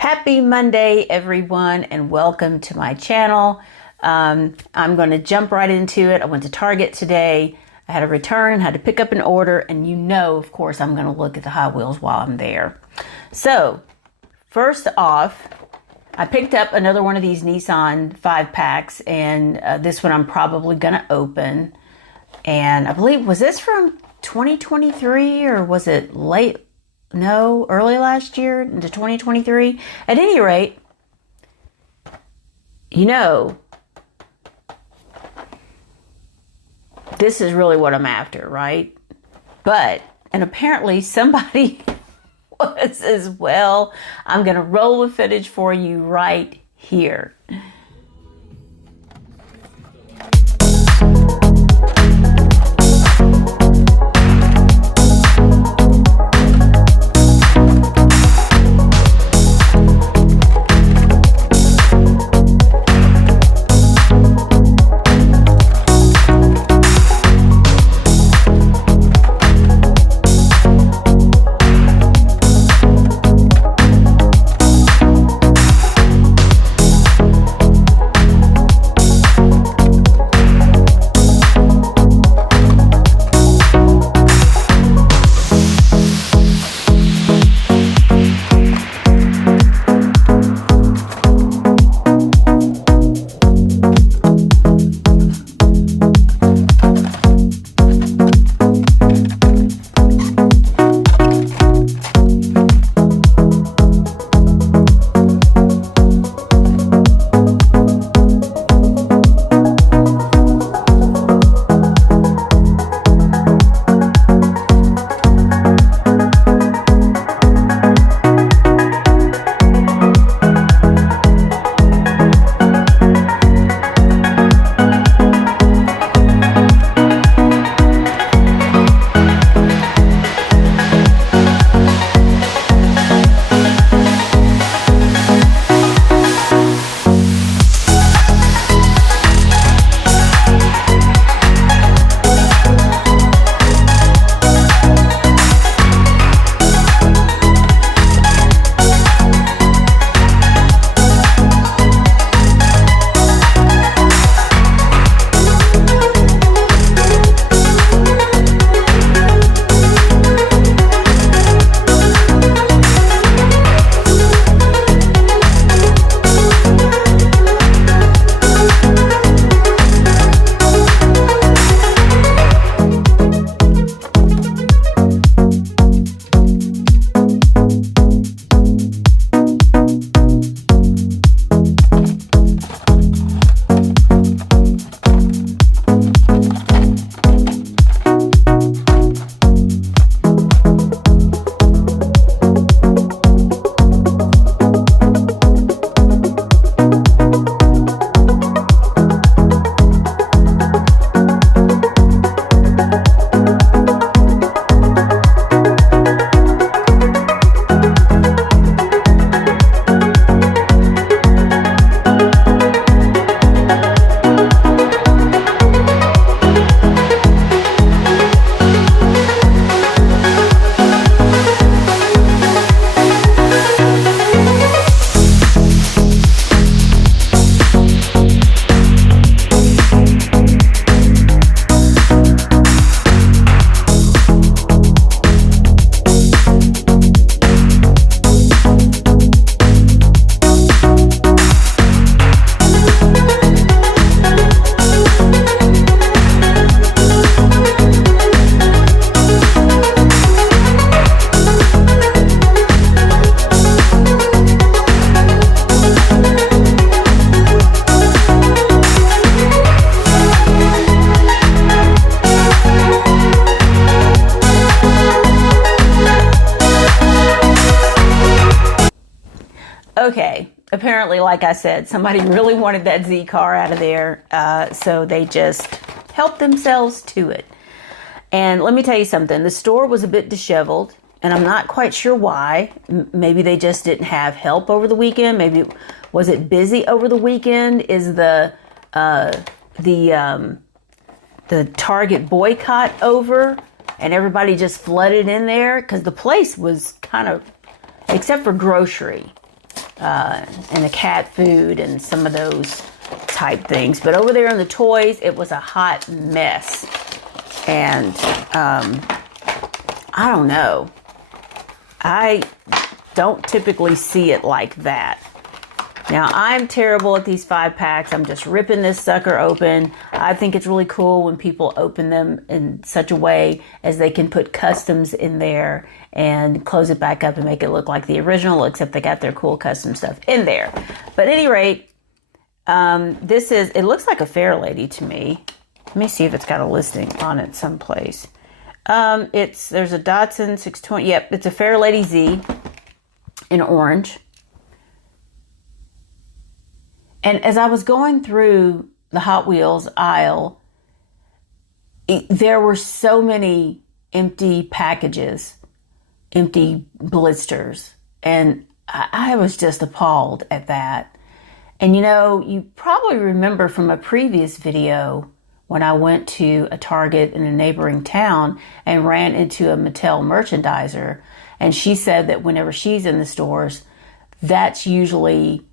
Happy Monday, everyone, and welcome to my channel. I'm going to jump right into it. I went to Target today. I had a return, had to pick up an order, and you know, of course, I'm going to look at the Hot Wheels while I'm there. So, first off, I picked up another one of these Nissan 5-packs, and this one I'm probably going to open. And I believe, was this from 2023 or was it late? No, early last year into 2023. At any rate, you know, this is really what I'm after, right? But, and apparently somebody was as well. I'm going to roll the footage for you right here. Okay, apparently, like I said, somebody really wanted that Z car out of there, so they just helped themselves to it. And let me tell you something, the store was a bit disheveled, and I'm not quite sure why. Maybe they just didn't have help over the weekend. Maybe, was it busy over the weekend? Is the Target boycott over and everybody just flooded in there? Because the place was kind of, except for grocery, and the cat food and some of those type things. But over there in the toys, it was a hot mess. And I don't know. I don't typically see it like that. Now, I'm terrible at these 5-packs. I'm just ripping this sucker open. I think it's really cool when people open them in such a way as they can put customs in there and close it back up and make it look like the original, except they got their cool custom stuff in there. But at any rate, it looks like a Fair Lady to me. Let me see if it's got a listing on it someplace. There's a Datsun 620. Yep, it's a Fair Lady Z in orange. And as I was going through the Hot Wheels aisle, there were so many empty packages, empty blisters. And I was just appalled at that. And you probably remember from a previous video when I went to a Target in a neighboring town and ran into a Mattel merchandiser. And she said that whenever she's in the stores, that's usually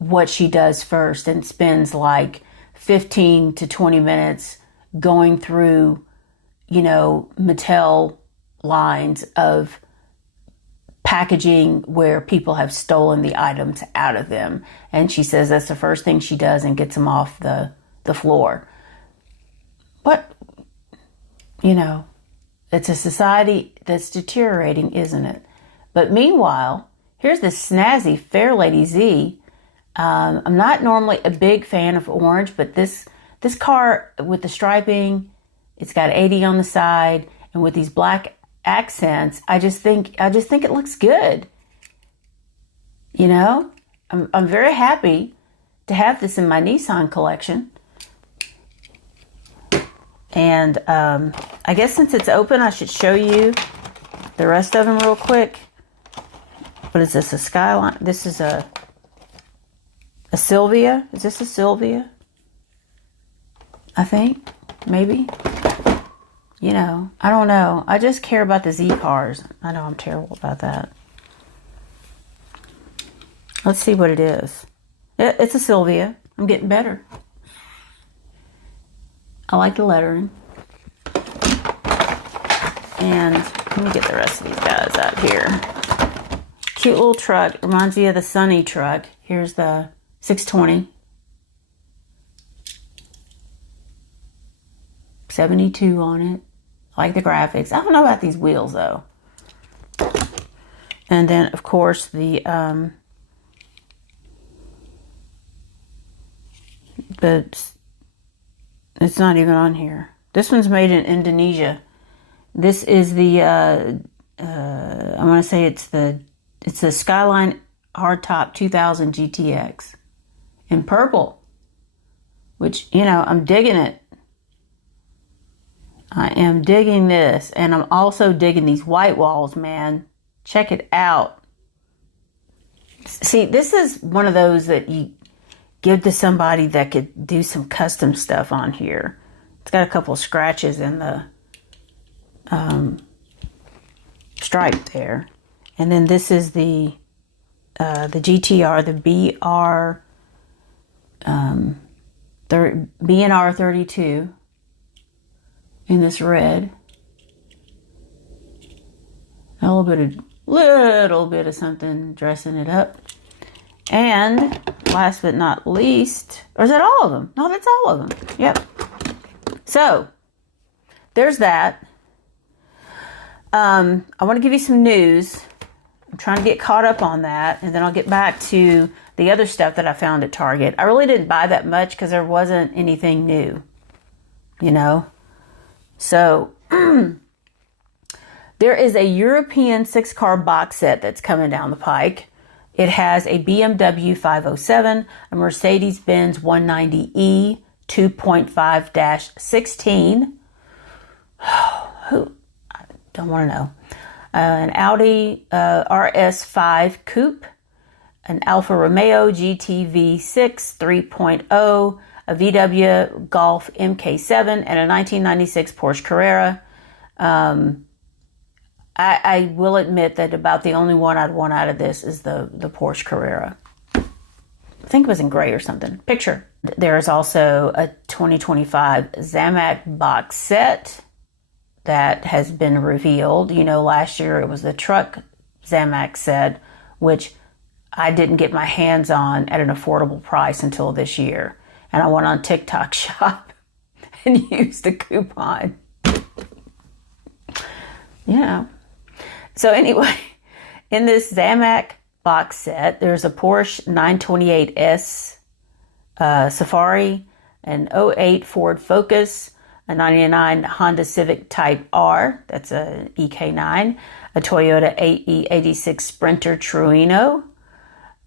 what she does first, and spends like 15 to 20 minutes going through, Mattel lines of packaging where people have stolen the items out of them. And she says that's the first thing she does and gets them off the floor. But, it's a society that's deteriorating, isn't it? But meanwhile, here's this snazzy Fair Lady Z. I'm not normally a big fan of orange, but this car with the striping, it's got 80 on the side, and with these black accents, I just think it looks good. I'm very happy to have this in my Nissan collection. And I guess since it's open, I should show you the rest of them real quick. What is this? A Skyline? This is a Sylvia? Is this a Sylvia? I think. Maybe. I don't know. I just care about the Z cars. I know I'm terrible about that. Let's see what it is. It's a Sylvia. I'm getting better. I like the lettering. And let me get the rest of these guys out here. Cute little truck. Reminds me of the Sunny truck. Here's the 620. 72 on it. I like the graphics. I don't know about these wheels though. And then of course the but it's not even on here. This one's made in Indonesia. This is the I want to say it's the Skyline Hardtop 2000 GTX in purple, which I'm digging it. I am digging this, and I'm also digging these white walls, man. Check it out. See, this is one of those that you give to somebody that could do some custom stuff on here. It's got a couple of scratches in the stripe there. And then this is the GTR, the BNR 32 in this red. A little bit of something dressing it up. And last but not least, or is that all of them? No, that's all of them. Yep. So there's that. I want to give you some news. I'm trying to get caught up on that, and then I'll get back to the other stuff that I found at Target. I really didn't buy that much because there wasn't anything new, So there is a European 6-car box set that's coming down the pike. It has a BMW 507, a Mercedes-Benz 190E 2.5-16. Who? I don't want to know. An Audi RS5 Coupe, an Alfa Romeo GT V6 3.0, a VW Golf MK7, and a 1996 Porsche Carrera. I will admit that about the only one I'd want out of this is the Porsche Carrera. I think it was in gray or something. Picture. There is also a 2025 Zamac box set that has been revealed. You know, last year it was the truck Zamac set, which I didn't get my hands on at an affordable price until this year. And I went on TikTok Shop and used the coupon. Yeah. So anyway, in this Zamac box set, there's a Porsche 928S Safari, an '08 Ford Focus, a '99 Honda Civic Type R, that's a EK9, a Toyota AE86 Sprinter Trueno,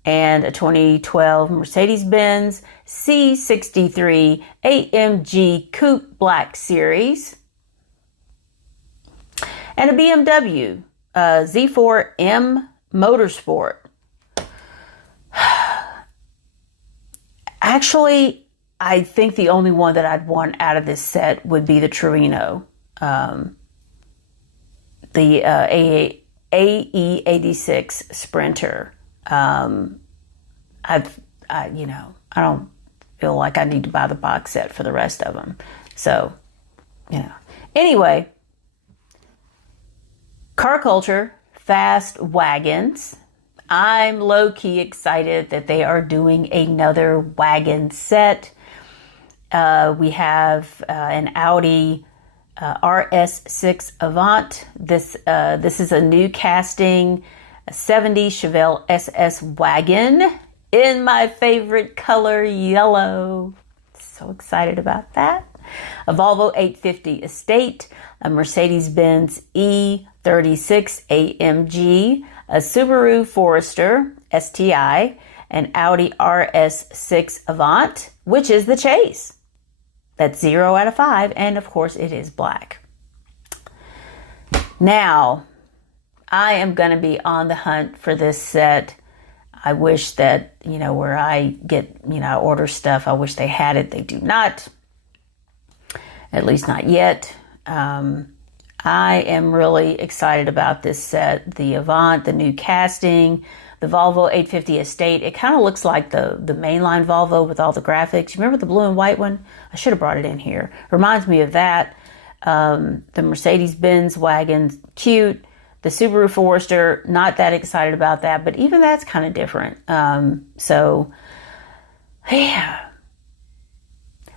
and a 2012 Mercedes-Benz C63 AMG Coupe Black Series, and a BMW Z4M Motorsport. Actually, I think the only one that I'd want out of this set would be the Trueno, the AE86 Sprinter. I don't feel like I need to buy the box set for the rest of them. So, anyway, car culture, fast wagons. I'm low-key excited that they are doing another wagon set. We have an Audi RS6 Avant. This is a new casting, a 70 Chevelle SS wagon in my favorite color, yellow. So excited about that. A Volvo 850 Estate, a Mercedes-Benz E36 AMG, a Subaru Forester STI, an Audi RS6 Avant, which is the Chase. That's 0 out of 5, and of course it is black. Now, I am going to be on the hunt for this set. I wish that, where I get, order stuff, I wish they had it. They do not. At least not yet. I am really excited about this set. The Avant, the new casting, the Volvo 850 Estate. It kind of looks like the mainline Volvo with all the graphics. You remember the blue and white one? I should have brought it in here. Reminds me of that. The Mercedes-Benz wagon, cute. The Subaru Forester, not that excited about that, but even that's kind of different. Yeah.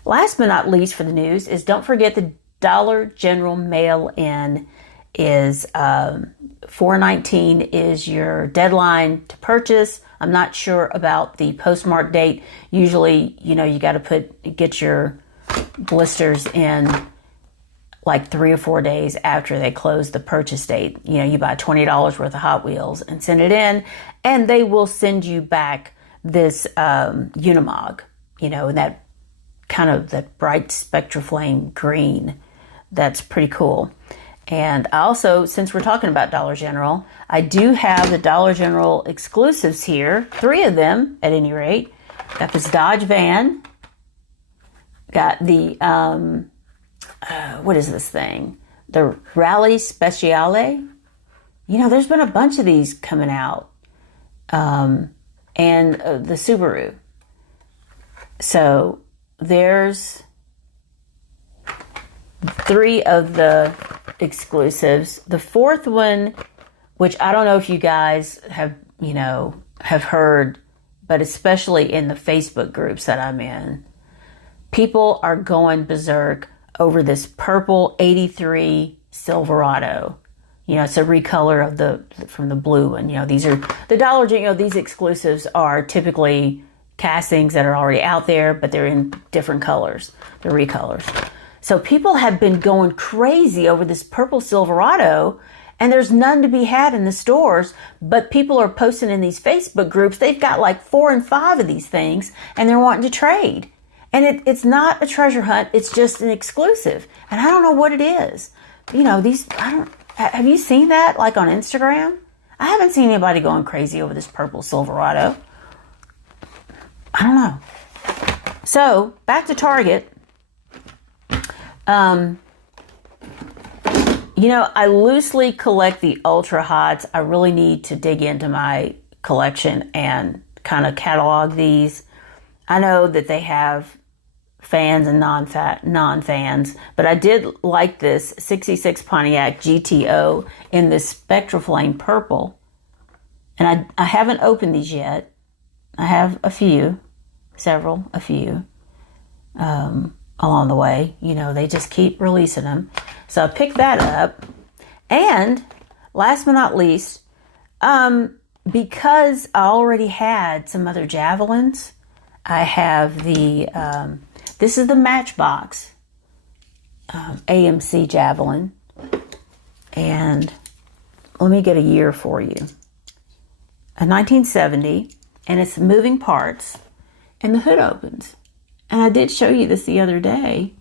Last but not least for the news is don't forget the Dollar General mail-in is $4.19 is your deadline to purchase. I'm not sure about the postmark date. Usually, you got to get your blisters in like 3 or 4 days after they close the purchase date. You buy $20 worth of Hot Wheels and send it in, and they will send you back this Unimog, in that kind of that bright Spectraflame green. That's pretty cool. And I also, since we're talking about Dollar General, I do have the Dollar General exclusives here, 3 of them at any rate. Got this Dodge van, got the what is this thing? The Rally Speciale. There's been a bunch of these coming out. And the Subaru. So there's 3 of the exclusives. The 4th one, which I don't know if you guys have heard, but especially in the Facebook groups that I'm in, people are going berserk over this purple 83 Silverado. It's a recolor from the blue one. These are the Dollar General. These exclusives are typically castings that are already out there, but they're in different colors. They're recolors. So people have been going crazy over this purple Silverado, and there's none to be had in the stores, but people are posting in these Facebook groups. They've got like 4 and 5 of these things, and they're wanting to trade. And it's not a treasure hunt. It's just an exclusive. And I don't know what it is. Have you seen that like on Instagram? I haven't seen anybody going crazy over this purple Silverado. I don't know. So back to Target. You know, I loosely collect the Ultra Hots. I really need to dig into my collection and kind of catalog these. I know that they have fans and non-fans, but I did like this 66 Pontiac GTO in this Spectra Flame purple. And I haven't opened these yet. I have a few along the way. You know, they just keep releasing them. So I picked that up. And last but not least, because I already had some other Javelins, I have the, this is the Matchbox AMC Javelin. And let me get a year for you. A 1970, and it's moving parts, and the hood opens. And I did show you this the other day.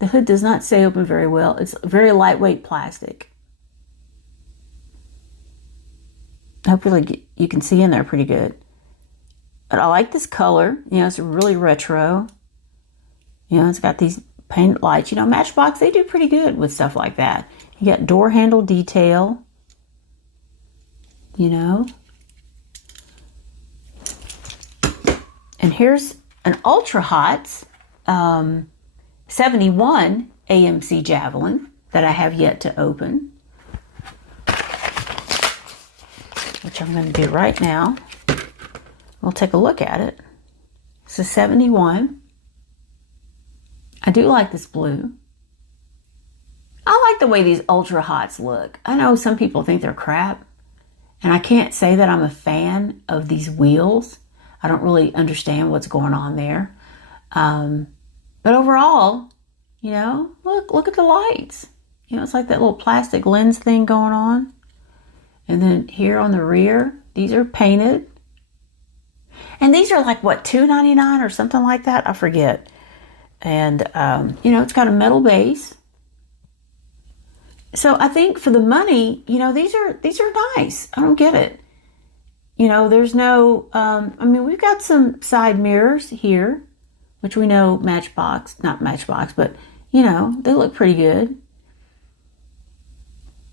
The hood does not stay open very well. It's very lightweight plastic. Hopefully you can see in there pretty good. But I like this color. You know, it's really retro. You know, it's got these painted lights. You know, Matchbox, they do pretty good with stuff like that. You got door handle detail. You know. And here's an Ultra Hots 71 AMC Javelin that I have yet to open, which I'm going to do right now. We'll take a look at it. It's a 71. I do like this blue. I like the way these Ultra Hots look. I know some people think they're crap, and I can't say that I'm a fan of these wheels. I don't really understand what's going on there. But overall, you know, look at the lights. You know, it's like that little plastic lens thing going on. And then here on the rear, these are painted. And these are like, what, $2.99 or something like that? I forget. And, you know, it's got a metal base. So I think for the money, you know, these are nice. I don't get it. You know, there's no, I mean, we've got some side mirrors here, which we know not Matchbox, but, you know, they look pretty good.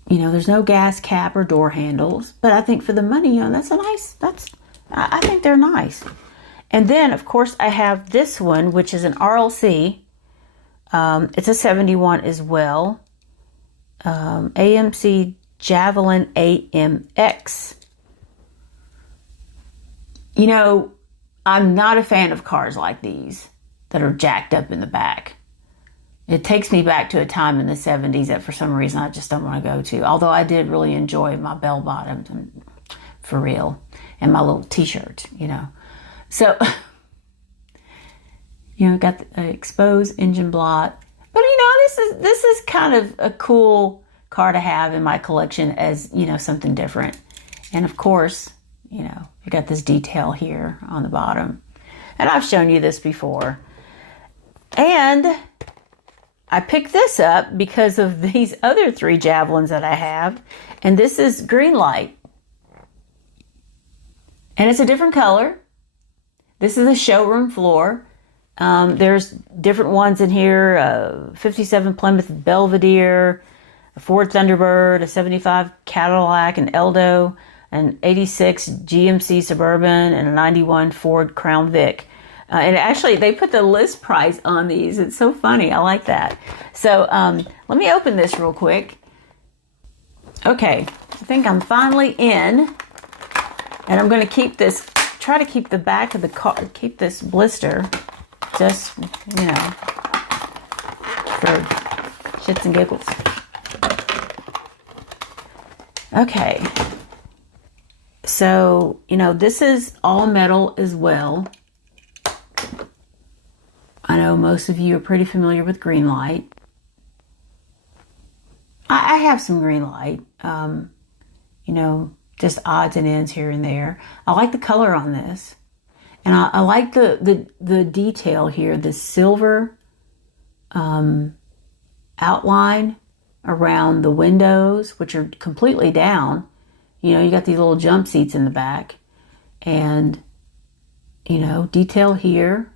You know, there's no gas cap or door handles, but I think for the money, you know, I think they're nice. And then, of course, I have this one, which is an RLC. It's a 71 as well. AMC Javelin AMX. You know, I'm not a fan of cars like these that are jacked up in the back. It takes me back to a time in the 70s that for some reason I just don't want to go to. Although I did really enjoy my bell bottoms, for real, and my little t-shirts, you know. So, you know, got the exposed engine block. But, you know, this is kind of a cool car to have in my collection as, you know, something different. And of course, you know, you got this detail here on the bottom. And I've shown you this before. And I picked this up because of these other 3 Javelins that I have. And this is green light. And it's a different color. This is a showroom floor. There's different ones in here. 57 Plymouth Belvedere, a Ford Thunderbird, a 75 Cadillac, an Eldo, an 86 GMC Suburban, and a 91 Ford Crown Vic. And actually, they put the list price on these. It's so funny. I like that. So let me open this real quick. Okay, I think I'm finally in. And I'm going to try to keep the back of the car, keep this blister, just, you know, for shits and giggles. Okay. So, you know, this is all metal as well. I know most of you are pretty familiar with green light. I have some green light, you know, just odds and ends here and there. I like the color on this. And I like the detail here, the silver outline around the windows, which are completely down. You know, you got these little jump seats in the back. And, you know, detail here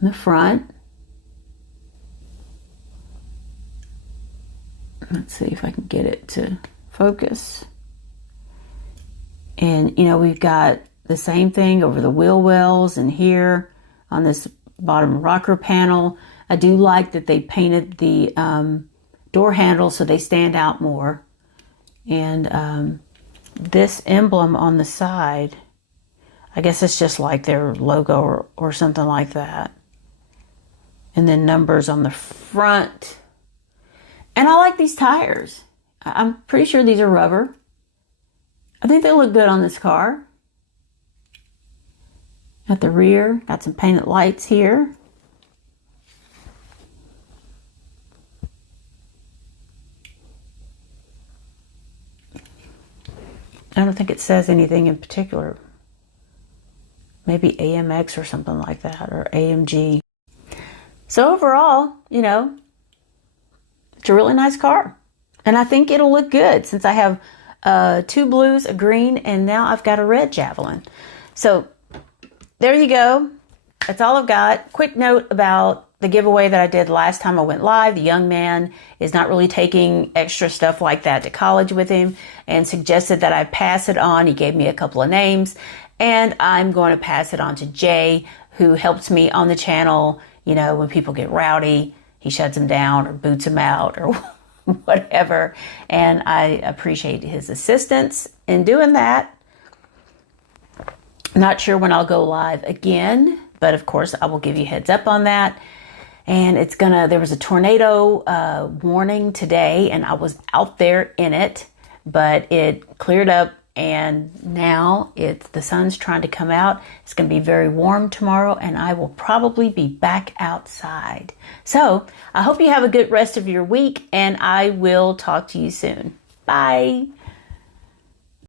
in the front. Let's see if I can get it to focus. And, you know, we've got the same thing over the wheel wells and here on this bottom rocker panel. I do like that they painted the door handles so they stand out more. And this emblem on the side, I guess it's just like their logo or something like that. And then numbers on the front. And I like these tires. I'm pretty sure these are rubber. I think they look good on this car. At the rear, got some painted lights here. I don't think it says anything in particular. Maybe AMX or something like that, or AMG. So overall, you know, it's a really nice car. And I think it'll look good since I have 2 blues, a green, and now I've got a red Javelin. So there you go. That's all I've got. Quick note about the giveaway that I did last time I went live. The young man is not really taking extra stuff like that to college with him and suggested that I pass it on. He gave me a couple of names and I'm going to pass it on to Jay, who helps me on the channel. You know, when people get rowdy, he shuts them down or boots them out or whatever. And I appreciate his assistance in doing that. Not sure when I'll go live again, but of course I will give you a heads up on that. And there was a tornado warning today and I was out there in it, but it cleared up and now the sun's trying to come out. It's going to be very warm tomorrow and I will probably be back outside. So I hope you have a good rest of your week and I will talk to you soon. Bye.